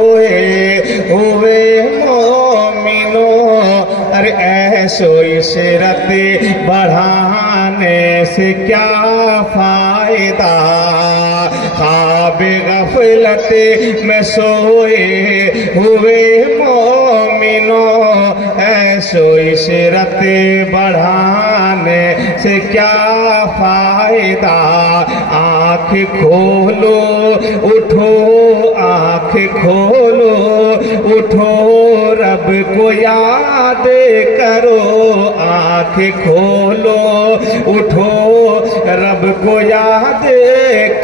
हुए मोमिनो, अरे ऐसो इशरत बढ़ाने से क्या फायदा। ख्वाब गफलत में सोए हुए मोमिनो, ऐसो इशरत बढ़ाने से क्या फायदा। आँख खोलो उठो, आँख खोलो उठो, रब को याद करो। आँख खोलो उठो, रब को याद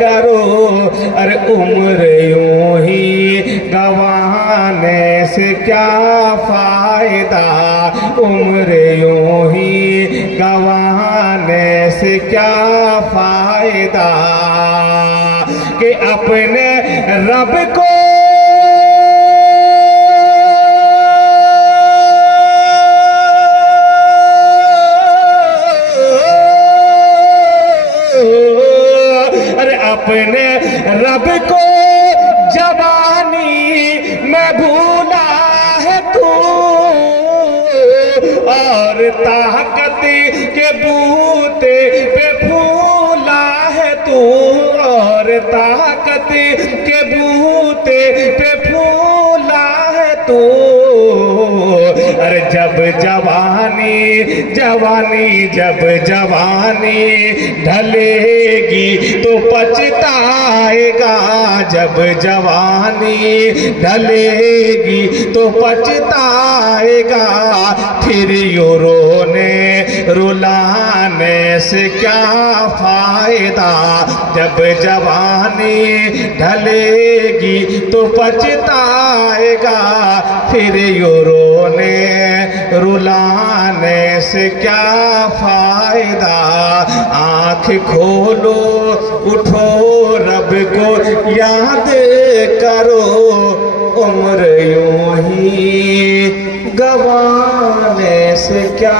करो। अरे उम्र यूं ही गंवाने से क्या फायदा। उम्र यूं ही गंवाने से क्या फायदा। कि अपने रब को अपने रब को जवानी में भूला है तू, और ताकत के बूते पे फूला है तू, और ताकत के बूते पे फूला है तू। अरे जब जवानी जवानी जब जवानी ढलेगी तो पछताएगा। जब जवानी ढलेगी तो पछताएगा। फिर यूं रोने रुलाने से क्या फायदा। जब जवानी ढलेगी तो पछताएगा। फिर यूं रोने रुलाने से क्या फायदा। आँख खोलो उठो, रब को याद करो। उम्र यूं ही गंवाने से क्या